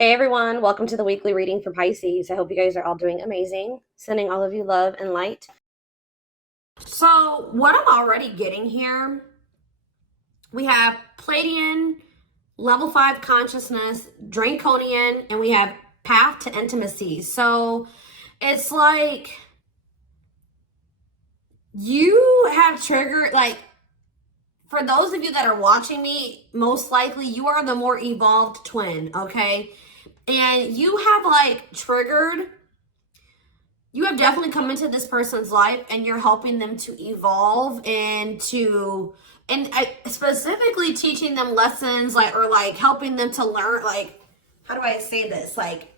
Hey everyone, welcome to the weekly reading for Pisces. I hope you guys are all doing amazing. Sending all of you love and light. So, what I'm already getting here, we have Pleiadian, level 5 consciousness, Draconian, and we have path to intimacy. So, it's like you have triggered, like, for those of you that are watching me, most likely you are the more evolved twin, okay? And you have like triggered, you have definitely come into this person's life and you're helping them to evolve and specifically teaching them lessons, like, or like helping them to learn, like, how do I say this? Like,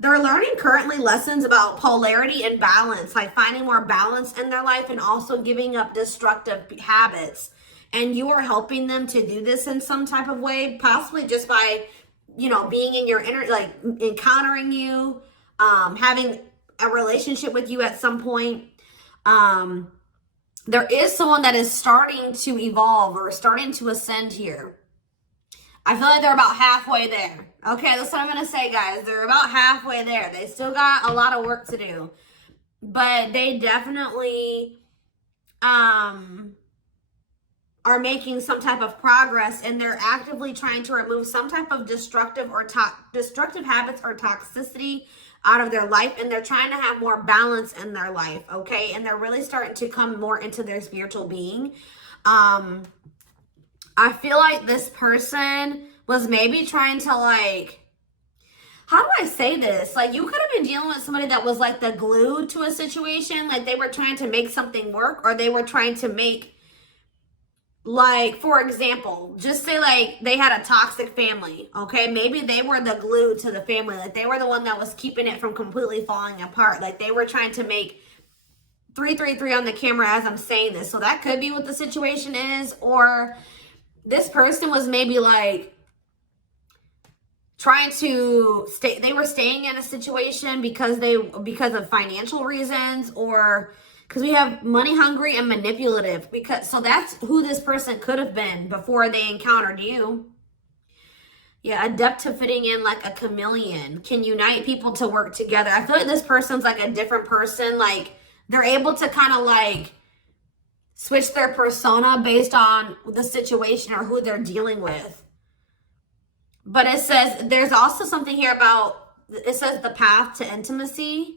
they're learning currently lessons about polarity and balance, like finding more balance in their life and also giving up destructive habits. And you are helping them to do this in some type of way, possibly just by, being in your inner, like encountering you, having a relationship with you at some point. There is someone that is starting to evolve or starting to ascend here. I feel like they're about halfway there. Okay, that's what I'm going to say, guys. They're about halfway there. They still got a lot of work to do. But they definitely are making some type of progress, and they're actively trying to remove some type of destructive habits or toxicity out of their life, and they're trying to have more balance in their life, okay? And they're really starting to come more into their spiritual being. I feel like this person was maybe trying to, like, how do I say this? Like, you could have been dealing with somebody that was like the glue to a situation. Like, they were trying to make something work, or they were trying to make, like, for example, just say like they had a toxic family, okay? Maybe they were the glue to the family. Like, they were the one that was keeping it from completely falling apart. Like, they were trying to make 333 on the camera as I'm saying this. So that could be what the situation is. Or this person was maybe like trying to stay, they were staying in a situation because of financial reasons, or because we have money hungry and manipulative, because so that's who this person could have been before they encountered you. Yeah, adept to fitting in like a chameleon, can unite people to work together. I feel like this person's like a different person. Like, they're able to kind of like switch their persona based on the situation or who they're dealing with. But it says, there's also something here about, it says the path to intimacy.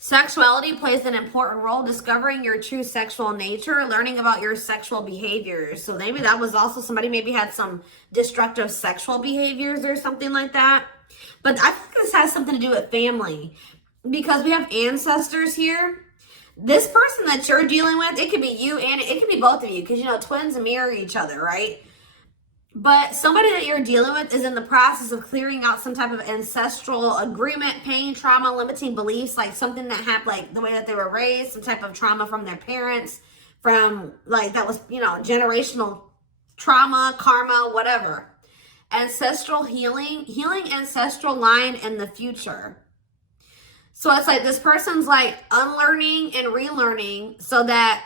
Sexuality plays an important role, discovering your true sexual nature, learning about your sexual behaviors. So maybe that was also somebody maybe had some destructive sexual behaviors or something like that. But I think this has something to do with family, because we have ancestors here. This person that you're dealing with, it could be you and it could be both of you, because, twins mirror each other, right? But somebody that you're dealing with is in the process of clearing out some type of ancestral agreement, pain, trauma, limiting beliefs, like something that happened, like the way that they were raised, some type of trauma from their parents, from like that was, generational trauma, karma, whatever. Ancestral healing ancestral line in the future. So it's like this person's like unlearning and relearning so that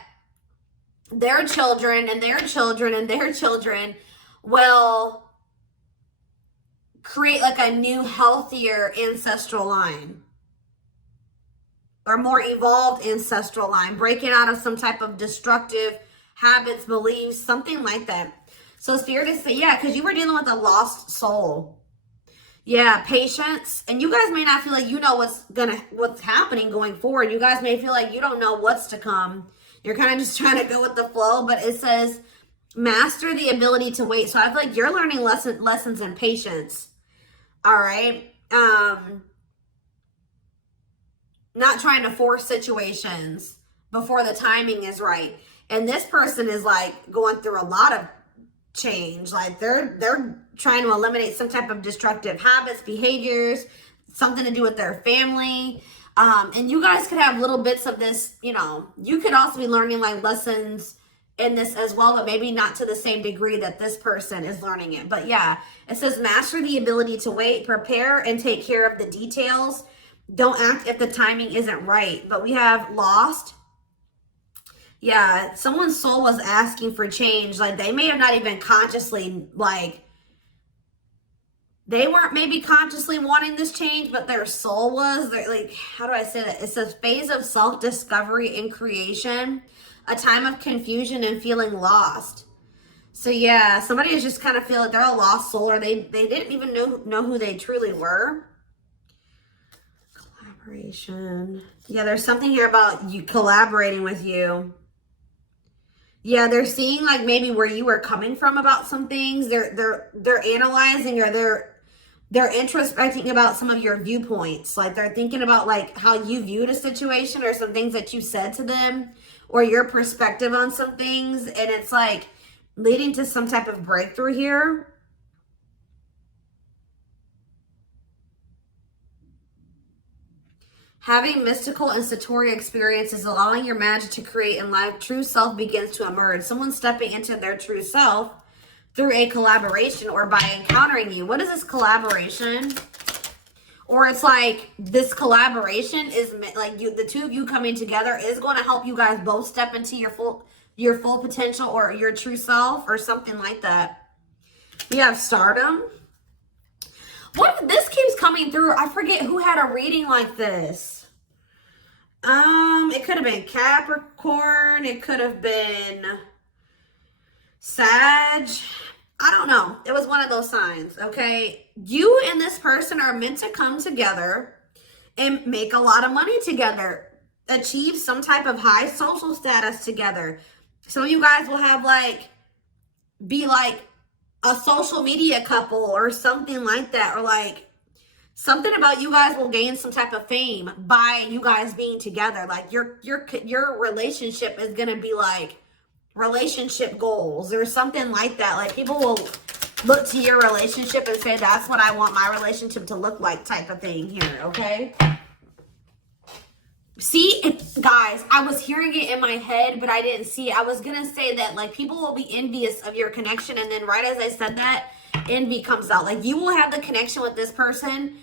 their children and their children and their children will create like a new, healthier ancestral line, or more evolved ancestral line, breaking out of some type of destructive habits, beliefs, something like that. So it's fair to say, yeah, because you were dealing with a lost soul. Yeah, patience. And you guys may not feel like you know what's happening going forward. You guys may feel like you don't know what's to come. You're kind of just trying to go with the flow, but it says master the ability to wait. So I feel like you're learning lessons in patience. All right. Not trying to force situations before the timing is right. And this person is like going through a lot of change. Like, they're trying to eliminate some type of destructive habits, behaviors, something to do with their family. And you guys could have little bits of this, you could also be learning like lessons in this as well, but maybe not to the same degree that this person is learning it. But yeah, it says master the ability to wait, prepare, and take care of the details. Don't act if the timing isn't right. But we have lost. Yeah, someone's soul was asking for change. Like, they may have not even consciously, like, They weren't maybe consciously wanting this change, but their soul was. They're like, how do I say that? It's a phase of self-discovery and creation, a time of confusion and feeling lost. So yeah, somebody is just kind of feeling they're a lost soul, or they didn't even know who they truly were. Collaboration. Yeah, there's something here about you collaborating with you. Yeah, they're seeing like maybe where you were coming from about some things. They're analyzing, or they're introspecting about some of your viewpoints. Like they're thinking about like how you viewed a situation, or some things that you said to them, or your perspective on some things. And it's like leading to some type of breakthrough here. Having mystical and satori experiences, allowing your magic to create in life, true self begins to emerge. Someone stepping into their true self through a collaboration or by encountering you. What is this collaboration? Or it's like this collaboration is like the two of you coming together is going to help you guys both step into your full potential, or your true self, or something like that. We have stardom. What, this keeps coming through. I forget who had a reading like this. It could have been Capricorn. It could have been Sag. I don't know. It was one of those signs, okay? You and this person are meant to come together and make a lot of money together. Achieve some type of high social status together. Some of you guys will have be like a social media couple or something like that, or like something about you guys will gain some type of fame by you guys being together. Like your relationship is gonna be like relationship goals or something like that. Like people will look to your relationship and say, that's what I want my relationship to look like, type of thing here, okay? See, guys, I was hearing it in my head, but I didn't see it. I was going to say that, like, people will be envious of your connection. And then right as I said that, envy comes out. Like, you will have the connection with this person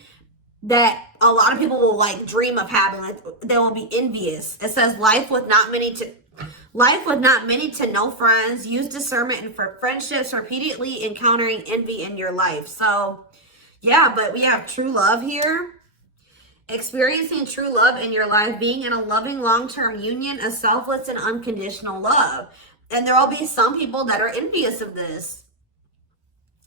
that a lot of people will, like, dream of having. Like, they will be envious. It says, life with not many to no friends. Use discernment and for friendships, repeatedly encountering envy in your life. So, yeah, but we have true love here. Experiencing true love in your life, being in a loving long-term union, a selfless and unconditional love. And there will be some people that are envious of this.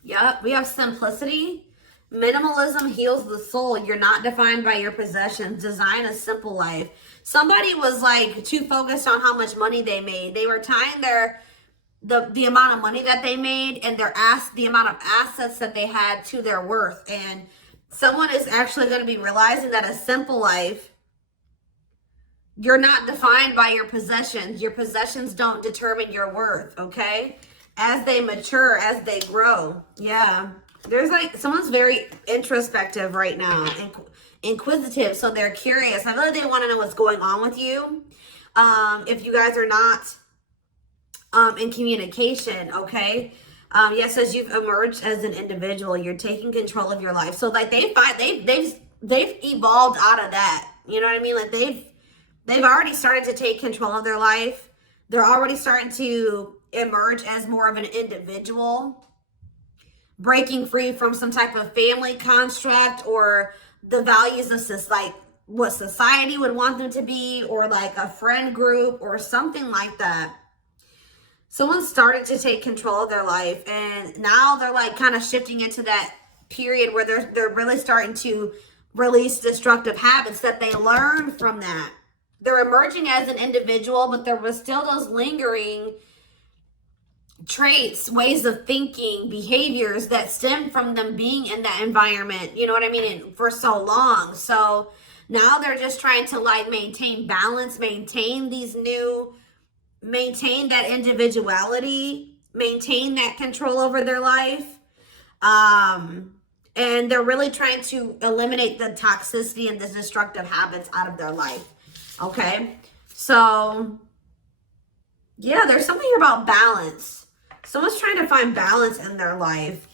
Yep, we have simplicity. Minimalism heals the soul. You're not defined by your possessions. Design a simple life. Somebody was like too focused on how much money they made. They were tying the amount of money that they made and the amount of assets that they had to their worth. And someone is actually going to be realizing that a simple life, you're not defined by your possessions. Your possessions don't determine your worth, okay? As they mature, as they grow. Yeah. There's like, someone's very introspective right now, inquisitive, so they're curious. I feel like they want to know what's going on with you. If you guys are not in communication, okay? Yes, as you've emerged as an individual, you're taking control of your life. So like they've evolved out of that. You know what I mean? Like they've already started to take control of their life. They're already starting to emerge as more of an individual, breaking free from some type of family construct or the values of like what society would want them to be, or like a friend group or something like that. Someone started to take control of their life, and now they're like kind of shifting into that period where they're really starting to release destructive habits that they learned from that. They're emerging as an individual, but there was still those lingering traits, ways of thinking, behaviors that stem from them being in that environment, you know what I mean, for so long. So now they're just trying to like maintain balance, maintain that individuality, maintain that control over their life. And they're really trying to eliminate the toxicity and the destructive habits out of their life. Okay. So yeah, there's something here about balance. Someone's trying to find balance in their life.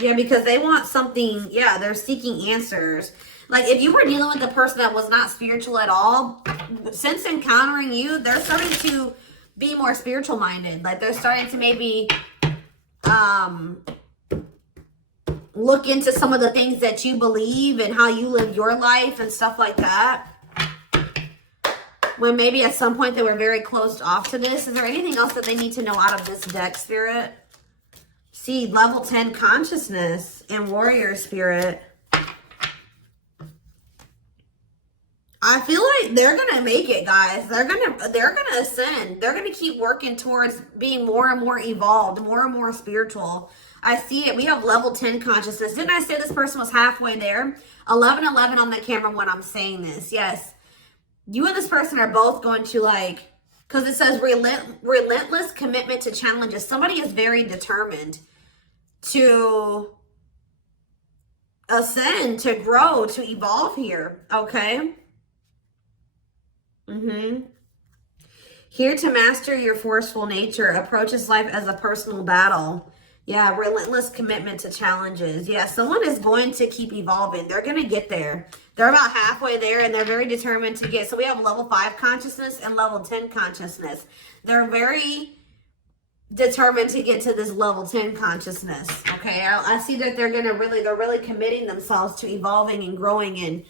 Yeah, because they want something. Yeah, they're seeking answers. Like if you were dealing with a person that was not spiritual at all, since encountering you, they're starting to be more spiritual minded. Like they're starting to maybe look into some of the things that you believe and how you live your life and stuff like that. When maybe at some point they were very closed off to this. Is there anything else that they need to know out of this deck, Spirit? See, level 10 consciousness and warrior spirit. I feel like they're gonna make it, guys. They're gonna ascend. They're gonna keep working towards being more and more evolved, more and more spiritual. I see it. We have level 10 consciousness. Didn't I say this person was halfway there? 1111 on the camera when I'm saying this. Yes. You and this person are both going to, like, because it says relentless commitment to challenges. Somebody is very determined to ascend, to grow, to evolve here. Okay. Here to master your forceful nature. Approaches life as a personal battle. Yeah, relentless commitment to challenges. Yeah, someone is going to keep evolving. They're going to get there. They're about halfway there, and they're very determined to get. So we have level 5 consciousness and level 10 consciousness. They're very determined to get to this level 10 consciousness. Okay, I see that they're really committing themselves to evolving and growing and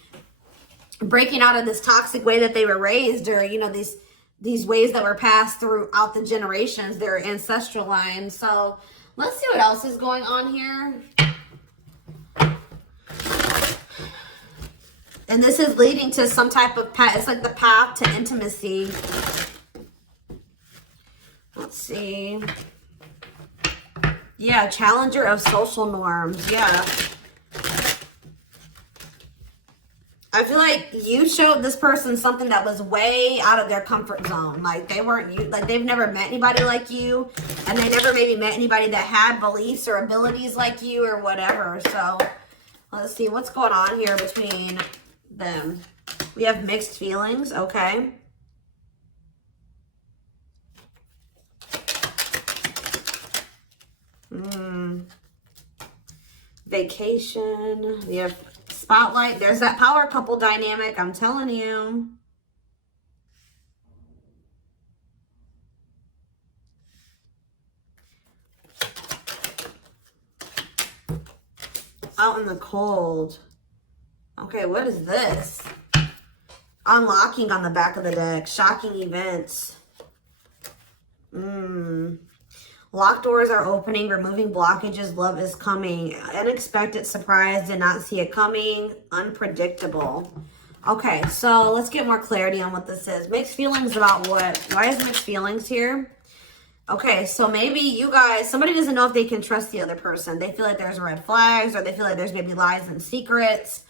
breaking out of this toxic way that they were raised, or, you know, these ways that were passed throughout the generations, their ancestral line. So let's see what else is going on here. And this is leading to some type of path. It's like the path to intimacy. Let's see. Yeah, challenger of social norms. Yeah. I feel like you showed this person something that was way out of their comfort zone. Like they weren't you, like they've never met anybody like you, and they never maybe met anybody that had beliefs or abilities like you or whatever. So let's see what's going on here between them. We have mixed feelings. Okay. Vacation. We have spotlight. There's that power couple dynamic. I'm telling you. Out in the cold. Okay, what is this? Unlocking on the back of the deck. Shocking events. Locked doors are opening, removing blockages, love is coming. Unexpected surprise, did not see it coming. Unpredictable. Okay, so let's get more clarity on what this is. Mixed feelings about what? Why is mixed feelings here? Okay, so maybe you guys, somebody doesn't know if they can trust the other person. They feel like there's red flags, or they feel like there's maybe lies and secrets.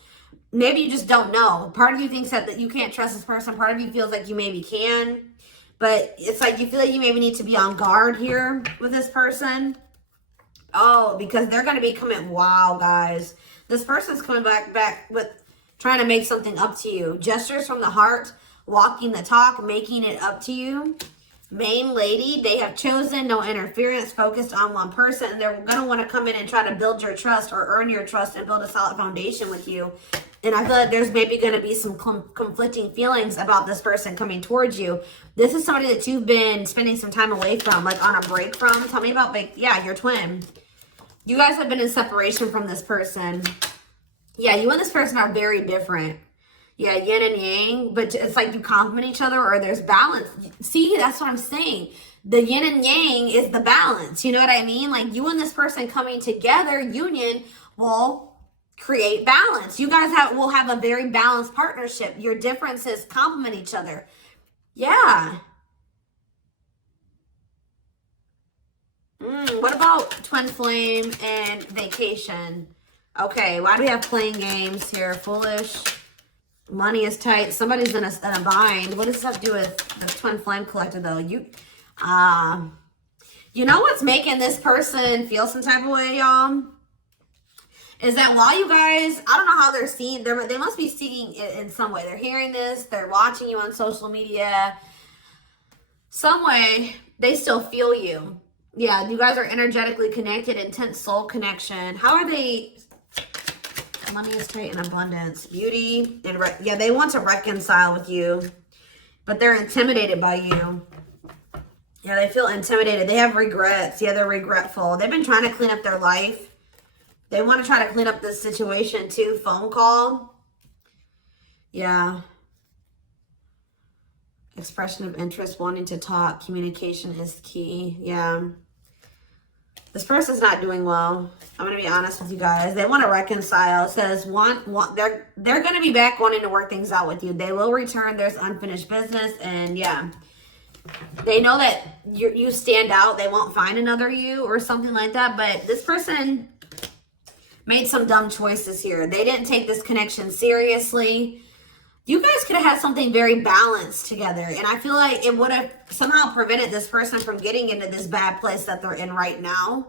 Maybe you just don't know. Part of you thinks that you can't trust this person. Part of you feels like you maybe can. But it's like you feel like you maybe need to be on guard here with this person. Oh, because they're going to be coming. Wow, guys. This person's coming back with trying to make something up to you. Gestures from the heart, walking the talk, making it up to you. Main lady, they have chosen no interference, focused on one person. And they're going to want to come in and try to build your trust or earn your trust and build a solid foundation with you. And I feel like there's maybe going to be some conflicting feelings about this person coming towards you. This is somebody that you've been spending some time away from, like on a break from. Tell me about, like, yeah, your twin. You guys have been in separation from this person. Yeah, you and this person are very different. Yeah, yin and yang, but it's like you complement each other, or there's balance. See, that's what I'm saying. The yin and yang is the balance. You know what I mean? Like you and this person coming together, union, will create balance. You guys will have a very balanced partnership. Your differences complement each other. Yeah. What about twin flame and vacation? Okay, why do we have playing games here? Foolish. Money is tight. Somebody's in a bind. What does this have to do with the twin flame collector, though? You know what's making this person feel some type of way, y'all? Is that while you guys, I don't know how they're seeing, they must be seeing it in some way. They're hearing this, they're watching you on social media. Some way, they still feel you. Yeah, you guys are energetically connected, intense soul connection. How are they? Money is tight and abundance. Beauty. And yeah, they want to reconcile with you, but they're intimidated by you. Yeah, they feel intimidated. They have regrets. Yeah, they're regretful. They've been trying to clean up their life. They want to try to clean up this situation too. Phone call. Yeah. Expression of interest, wanting to talk. Communication is key. Yeah. This person's not doing well. I'm going to be honest with you guys. They want to reconcile. It says they're going to be back wanting to work things out with you. They will return. There's unfinished business. And yeah, they know that you stand out. They won't find another you or something like that. But this person made some dumb choices here. They didn't take this connection seriously. You guys could have had something very balanced together. And I feel like it would have somehow prevented this person from getting into this bad place that they're in right now.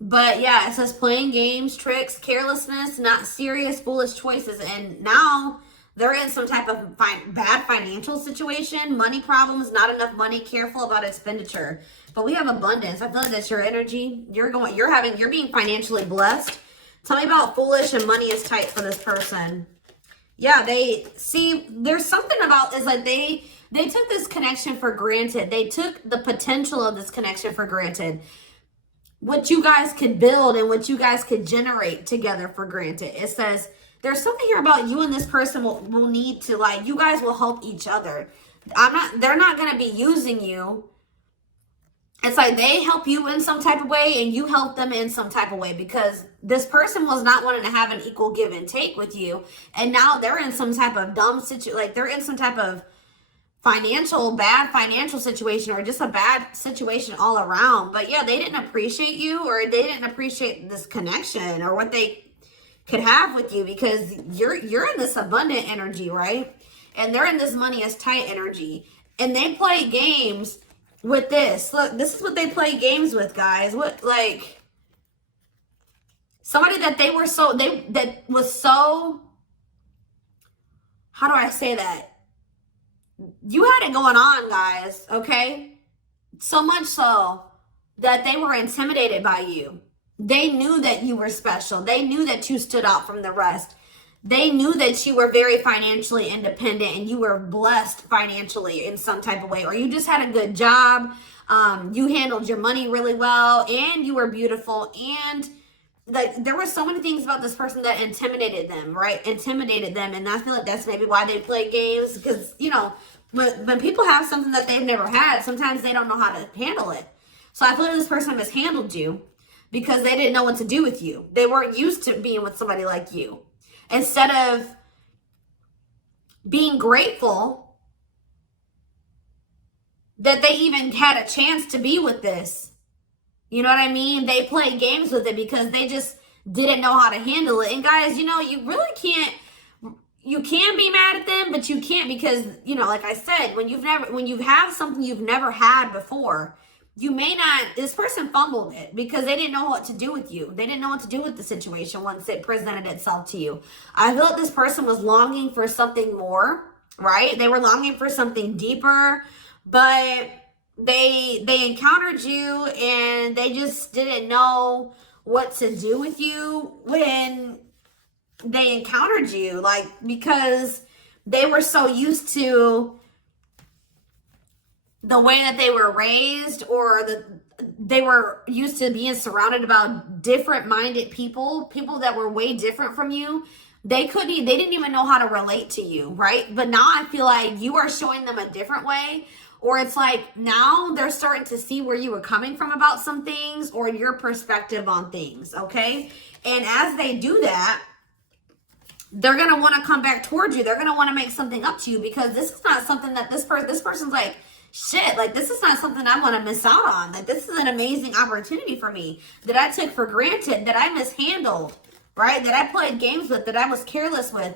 But yeah, it says playing games, tricks, carelessness, not serious, foolish choices. And now they're in some type of bad financial situation, money problems, not enough money, careful about expenditure. But we have abundance. I feel like that's your energy. You're being financially blessed. Tell me about foolish and money is tight for this person. Yeah, there's something about, it's like they took this connection for granted. They took the potential of this connection for granted. What you guys could build and what you guys could generate together for granted. It says, there's something here about you and this person will need to, like, you guys will help each other. They're not going to be using you. It's like they help you in some type of way and you help them in some type of way, because this person was not wanting to have an equal give and take with you. And now they're in some type of dumb situation, like they're in some type of bad financial situation, or just a bad situation all around. But yeah, they didn't appreciate you, or they didn't appreciate this connection or what they could have with you, because you're in this abundant energy, right? And they're in this money is tight energy. And they play games with this. Look, this is what they play games with, guys. What, like, somebody that was so, how do I say that? You had it going on, guys, okay? So much so that they were intimidated by you. They knew that you were special. They knew that you stood out from the rest. They knew that you were very financially independent and you were blessed financially in some type of way, or you just had a good job. You handled your money really well, and you were beautiful. And like, there were so many things about this person that intimidated them, right? Intimidated them. And I feel like that's maybe why they play games, because, you know, when people have something that they've never had, sometimes they don't know how to handle it. So I feel like this person mishandled you because they didn't know what to do with you. They weren't used to being with somebody like you. Instead of being grateful that they even had a chance to be with this, you know what I mean? They played games with it because they just didn't know how to handle it. And guys, you know, you really can't, you can be mad at them, but you can't, because, you know, like I said, when you have something you've never had before, you may not, this person fumbled it because they didn't know what to do with you. They didn't know what to do with the situation once it presented itself to you. I feel like this person was longing for something more, right? They were longing for something deeper, but they encountered you and they just didn't know what to do with you when they encountered you, like, because they were so used to the way that they were raised, or they were used to being surrounded about different minded people that were way different from you. They didn't even know how to relate to you, right? But now I feel like you are showing them a different way, or it's like now they're starting to see where you were coming from about some things, or your perspective on things, okay? And as they do that, they're going to want to come back towards you. They're going to want to make something up to you, because this is not something that this person's like, shit, like, this is not something I want to miss out on. Like, this is an amazing opportunity for me that I took for granted, that I mishandled, right? That I played games with, that I was careless with.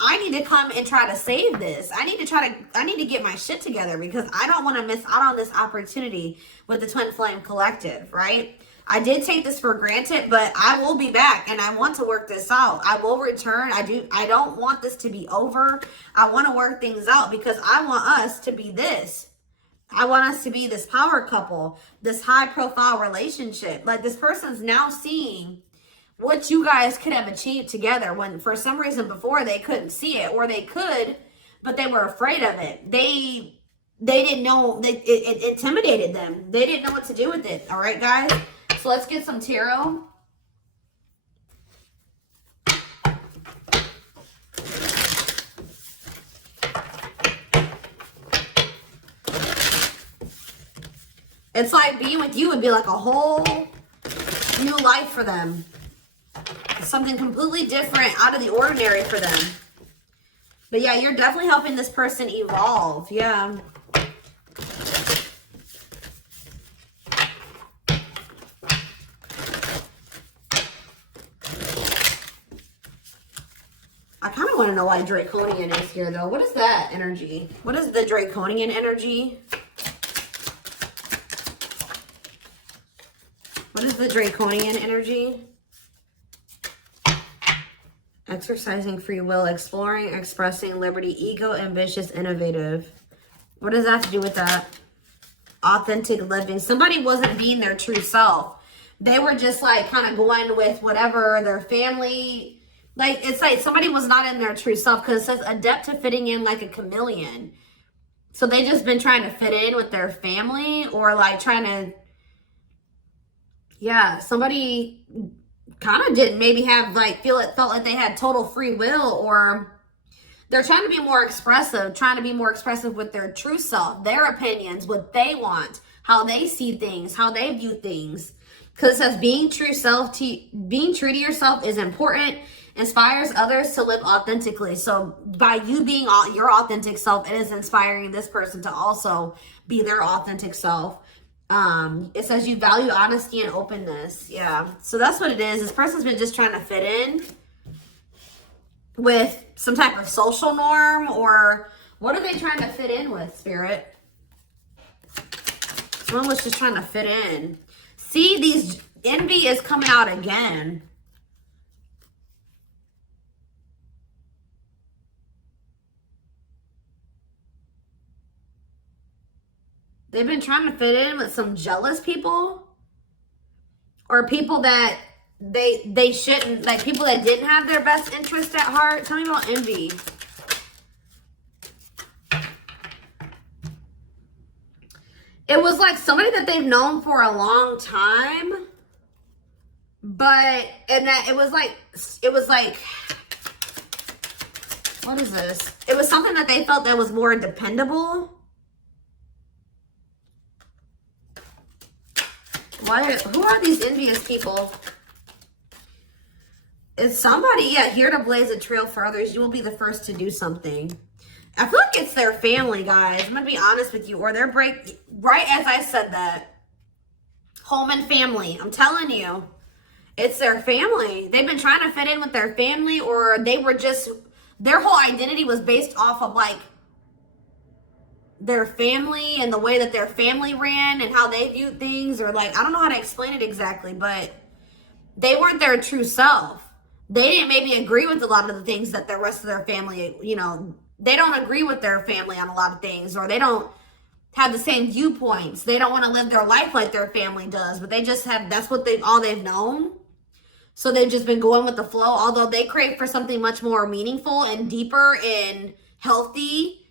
I need to come and try to save this. I need to get my shit together, because I don't want to miss out on this opportunity with the Twin Flame Collective, right? I did take this for granted, but I will be back and I want to work this out. I will return. I don't want this to be over. I want to work things out, because I want us to be this. I want us to be this power couple, this high profile relationship. Like, this person's now seeing what you guys could have achieved together, when for some reason before they couldn't see it, or they could, but they were afraid of it. They they didn't know, it intimidated them. They didn't know what to do with it. All right, guys? So let's get some tarot. It's like being with you would be like a whole new life for them. Something completely different, out of the ordinary for them. But yeah, you're definitely helping this person evolve. Yeah. I kind of want to know why Draconian is here, though. What is that energy? What is the Draconian energy? What is the Draconian energy? Exercising free will, exploring, expressing liberty, ego, ambitious, innovative. What does that have to do with that? Authentic living. Somebody wasn't being their true self. They were just like kind of going with whatever their family, like it's like somebody was not in their true self, because it says adept to fitting in like a chameleon. So they just been trying to fit in with their family, or like trying to, yeah, somebody kind of didn't maybe have like felt like they had total free will, or they're trying to be more expressive, with their true self, their opinions, what they want, how they see things, how they view things. Because it says being true to yourself is important, inspires others to live authentically. So by you being your authentic self, it is inspiring this person to also be their authentic self. It says you value honesty and openness. Yeah. So that's what it is. This person's been just trying to fit in with some type of social norm, or what are they trying to fit in with, Spirit? Someone was just trying to fit in. See, these envy is coming out again. They've been trying to fit in with some jealous people, or people that they shouldn't, like people that didn't have their best interest at heart. Tell me about envy. It was like somebody that they've known for a long time, but, and that it was like, what is this? It was something that they felt that was more dependable. Who are these envious people? It's somebody, yeah, here to blaze a trail for others. You will be the first to do something. I feel like it's their family, guys. I'm going to be honest with you. Or their right as I said that. Home and family. I'm telling you. It's their family. They've been trying to fit in with their family, or they were just, their whole identity was based off of like their family and the way that their family ran and how they viewed things, or like, I don't know how to explain it exactly, but they weren't their true self. They didn't maybe agree with a lot of the things that the rest of their family, you know, they don't agree with their family on a lot of things, or they don't have the same viewpoints. They don't want to live their life like their family does, but they just have, that's what all they've known. So they've just been going with the flow, although they crave for something much more meaningful and deeper and healthy.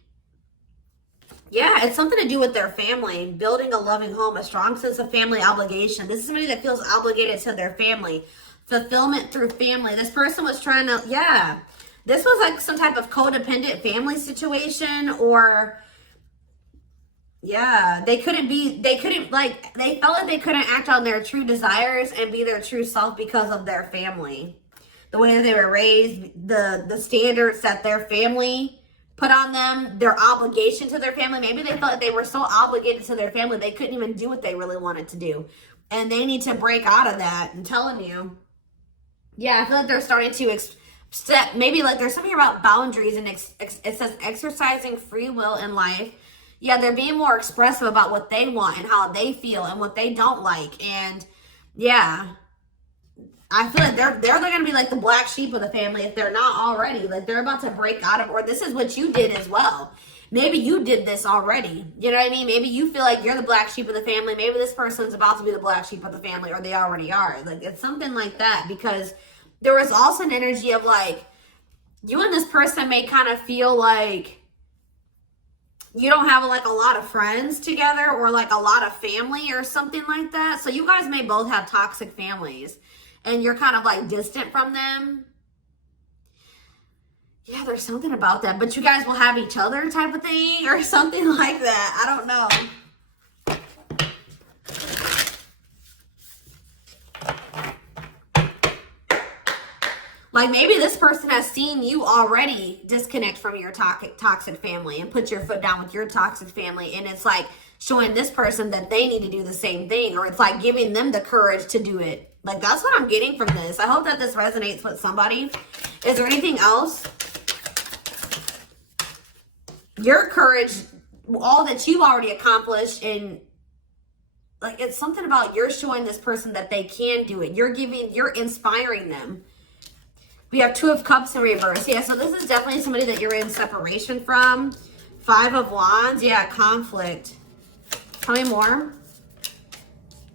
Yeah, it's something to do with their family, building a loving home, a strong sense of family obligation. This is somebody that feels obligated to their family. Fulfillment through family. This person was trying to, yeah. This was like some type of codependent family situation, or, yeah, they felt like they couldn't act on their true desires and be their true self because of their family. The way that they were raised, the standards that their family put on them, their obligation to their family. Maybe they felt like they were so obligated to their family, they couldn't even do what they really wanted to do. And they need to break out of that. I'm telling you. Yeah, I feel like they're starting to maybe like there's something about boundaries, and it says exercising free will in life. Yeah, they're being more expressive about what they want and how they feel and what they don't like. And yeah, I feel like they're going to be like the black sheep of the family if they're not already. Like they're about to break out of, or this is what you did as well. Maybe you did this already. You know what I mean? Maybe you feel like you're the black sheep of the family. Maybe this person's about to be the black sheep of the family, or they already are. Like it's something like that, because there was also an energy of like, you and this person may kind of feel like you don't have like a lot of friends together or like a lot of family or something like that. So you guys may both have toxic families and you're kind of like distant from them. Yeah, there's something about that, but you guys will have each other type of thing or something like that. I don't know. Like maybe this person has seen you already disconnect from your toxic family and put your foot down with your toxic family. And it's like showing this person that they need to do the same thing, or it's like giving them the courage to do it. Like that's what I'm getting from this. I hope that this resonates with somebody. Is there anything else? Your courage, all that you've already accomplished, and like it's something about you're showing this person that they can do it. You're inspiring them. We have 2 of Cups in reverse. Yeah, so this is definitely somebody that you're in separation from. 5 of Wands. Yeah, conflict. Tell me more.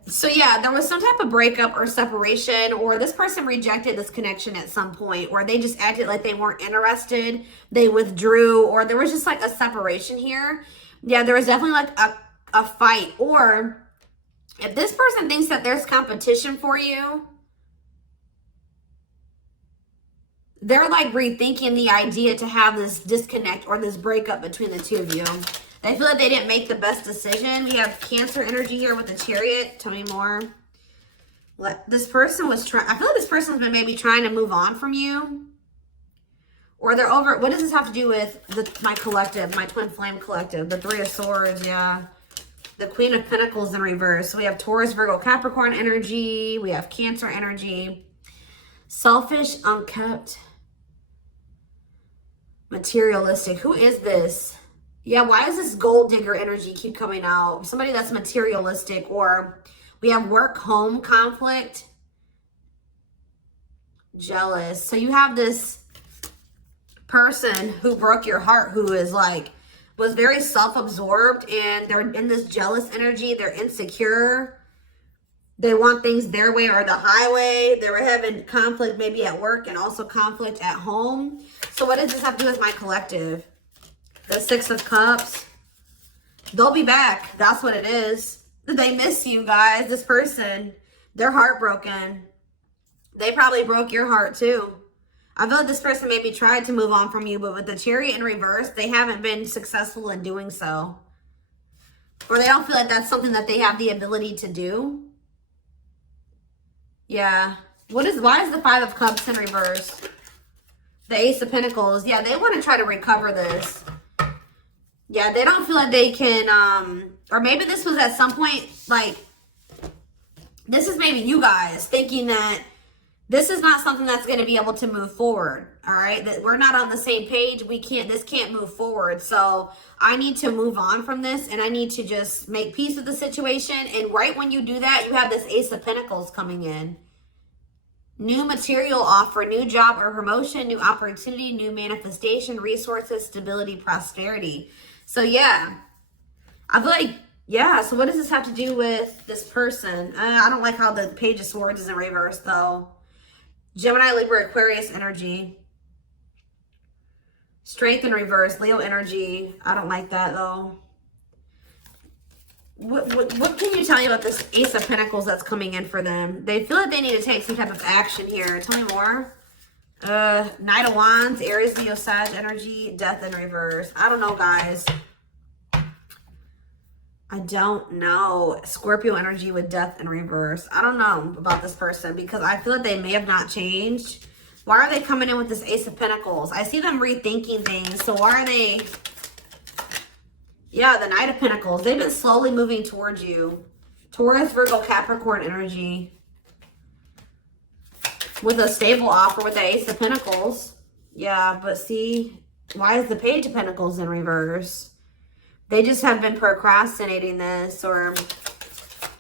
So yeah, there was some type of breakup or separation, or this person rejected this connection at some point, or they just acted like they weren't interested. They withdrew, or there was just like a separation here. Yeah, there was definitely like a fight. Or if this person thinks that there's competition for you, they're like rethinking the idea to have this disconnect or this breakup between the 2 of you. They feel like they didn't make the best decision. We have Cancer energy here with the Chariot. Tell me more. This person was trying, I feel like this person's been maybe trying to move on from you. Or they're over, what does this have to do with my collective, my twin flame collective? The 3 of Swords, yeah. The Queen of Pentacles in reverse. So we have Taurus, Virgo, Capricorn energy. We have Cancer energy. Selfish, unkept. Materialistic. Who is this? Yeah, why does this gold digger energy keep coming out? Somebody that's materialistic. Or we have work-home conflict. Jealous. So you have this person who broke your heart, who is like, was very self-absorbed, and they're in this jealous energy. They're insecure. They want things their way or the highway. They were having conflict maybe at work and also conflict at home. So what does this have to do with my collective? The 6 of Cups. They'll be back. That's what it is. They miss you guys. This person, they're heartbroken. They probably broke your heart too. I feel like this person maybe tried to move on from you, but with the Chariot in reverse, they haven't been successful in doing so. Or they don't feel like that's something that they have the ability to do. Yeah. Why is the 5 of Cups in reverse? The Ace of Pentacles. Yeah, they want to try to recover this. Yeah, they don't feel like they can, or maybe this was at some point, like, this is maybe you guys thinking that this is not something that's going to be able to move forward. All right. That we're not on the same page. This can't move forward. So I need to move on from this, and I need to just make peace with the situation. And right when you do that, you have this Ace of Pentacles coming in. New material offer, new job or promotion, new opportunity, new manifestation, resources, stability, prosperity. So yeah, I feel like, yeah. So what does this have to do with this person? I don't like how the Page of Swords is in reverse though. Gemini, Libra, Aquarius energy. Strength in reverse, Leo energy. I don't like that though. What can you tell me about this Ace of Pentacles that's coming in for them? They feel like they need to take some type of action here. Tell me more. Knight of Wands, Aries, Leo, Sag energy, Death in reverse. I don't know, guys. I don't know. Scorpio energy with Death in reverse. I don't know about this person because I feel like they may have not changed. Why are they coming in with this Ace of Pentacles? I see them rethinking things. So why are they... Yeah, the Knight of Pentacles. They've been slowly moving towards you. Taurus, Virgo, Capricorn energy. With a stable offer with the Ace of Pentacles. Yeah, but see, why is the Page of Pentacles in reverse? They just have been procrastinating this. Or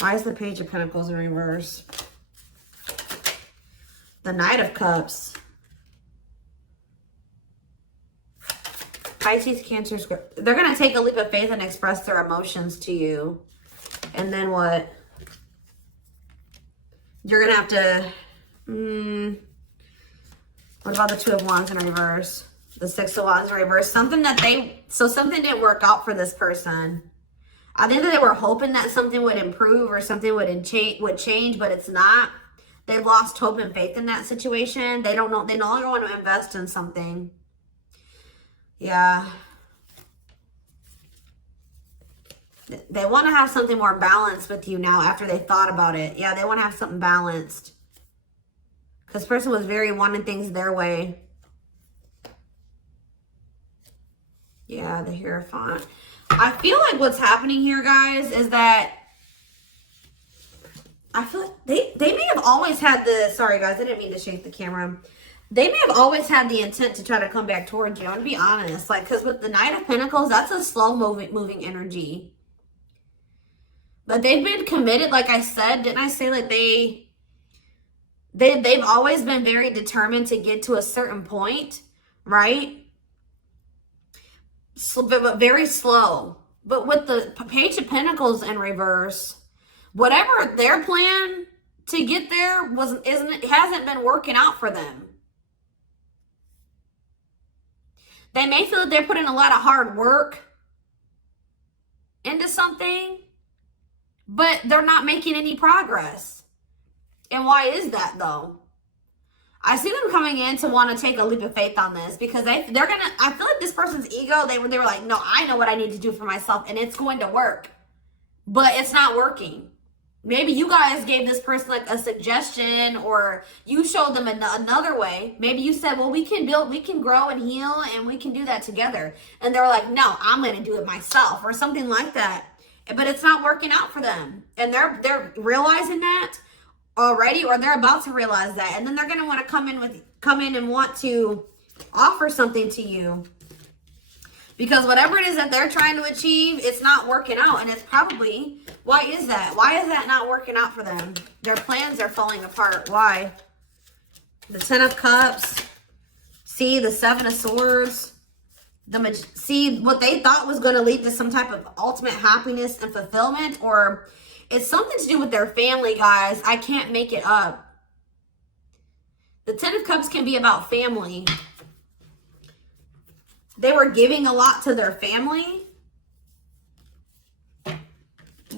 why is the Page of Pentacles in reverse? The Knight of Cups. Pisces, Cancer, Scorpio. They're going to take a leap of faith and express their emotions to you. And then what? You're going to have to... what about the 2 of Wands in reverse? The Six of Wands in reverse. Something didn't work out for this person. I think that they were hoping that something would improve or something would change, but it's not. They've lost hope and faith in that situation. They don't know. They no longer want to invest in something. Yeah. They want to have something more balanced with you now after they thought about it. Yeah, they want to have something balanced. Because this person was very wanting things their way. Yeah, the Hierophant. I feel like what's happening here, guys, is that I feel like they may have always had the, sorry guys, I didn't mean to shake the camera. They may have always had the intent to try to come back towards you. I'm going to be honest. Like, because with the Knight of Pentacles, that's a slow moving energy. But they've been committed, like I said. Didn't I say like they've always been very determined to get to a certain point, right? So, but very slow. But with the Page of Pentacles in reverse, whatever their plan to get there hasn't been working out for them. They may feel that they're putting a lot of hard work into something, but they're not making any progress. And why is that though? I see them coming in to want to take a leap of faith on this because I feel like this person's ego, they were like, no, I know what I need to do for myself and it's going to work, but it's not working. Maybe you guys gave this person like a suggestion, or you showed them another way. Maybe you said, well, we can grow and heal and we can do that together. And they're like, no, I'm going to do it myself or something like that. But it's not working out for them. And they're realizing that already, or they're about to realize that. And then they're going to want to come in and want to offer something to you. Because whatever it is that they're trying to achieve, it's not working out. And it's probably, why is that? Why is that not working out for them? Their plans are falling apart. Why? The Ten of Cups. See, the Seven of Swords. See, what they thought was going to lead to some type of ultimate happiness and fulfillment. Or it's something to do with their family, guys. I can't make it up. The Ten of Cups can be about family. They were giving a lot to their family.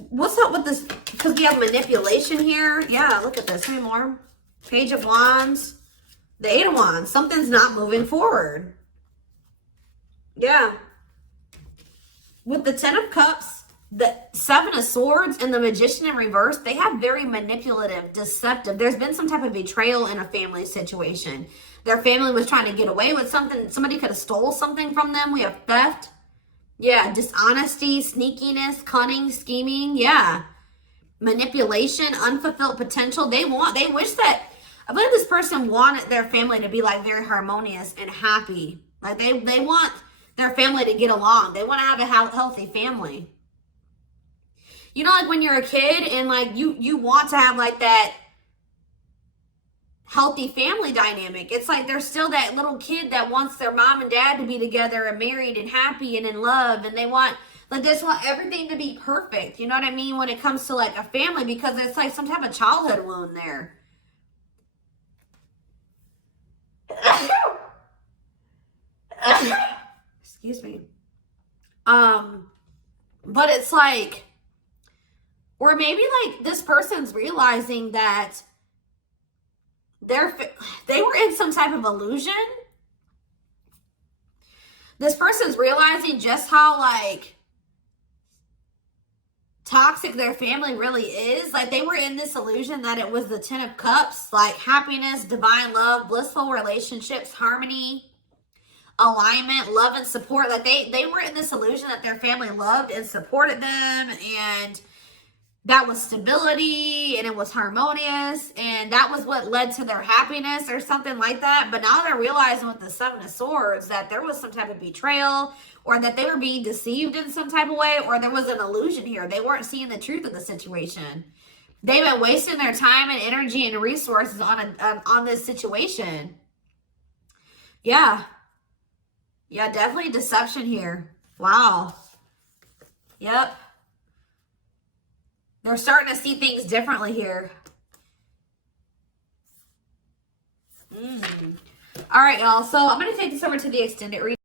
What's up with this? Because we have manipulation here. Yeah, look at this. Three more. Page of Wands. The Eight of Wands. Something's not moving forward. Yeah. With the Ten of Cups, the Seven of Swords, and the Magician in reverse, they have very manipulative, deceptive. There's been some type of betrayal in a family situation. Their family was trying to get away with something. Somebody could have stole something from them. We have theft. Yeah, dishonesty, sneakiness, cunning, scheming. Yeah. Manipulation, unfulfilled potential. They wish that, I believe this person wanted their family to be like very harmonious and happy. Like they want their family to get along. They want to have a healthy family. You know, like when you're a kid and like you want to have like that healthy family dynamic. It's like there's still that little kid that wants their mom and dad to be together and married and happy and in love, and they want everything to be perfect. You know what I mean? When it comes to like a family, because it's like some type of childhood wound there. Excuse me. But it's like, or maybe like this person's realizing that they were in some type of illusion. This person's realizing just how like toxic their family really is. Like they were in this illusion that it was the Ten of Cups, like happiness, divine love, blissful relationships, harmony, alignment, love and support. Like they were in this illusion that their family loved and supported them, and that was stability and it was harmonious, and that was what led to their happiness or something like that. But now they're realizing with the Seven of Swords that there was some type of betrayal, or that they were being deceived in some type of way, or there was an illusion here. They weren't seeing the truth of the situation. They've been wasting their time and energy and resources on this situation. Yeah. Yeah, definitely deception here. Wow. Yep. They're starting to see things differently here. All right, y'all. So I'm going to take this over to the extended reading.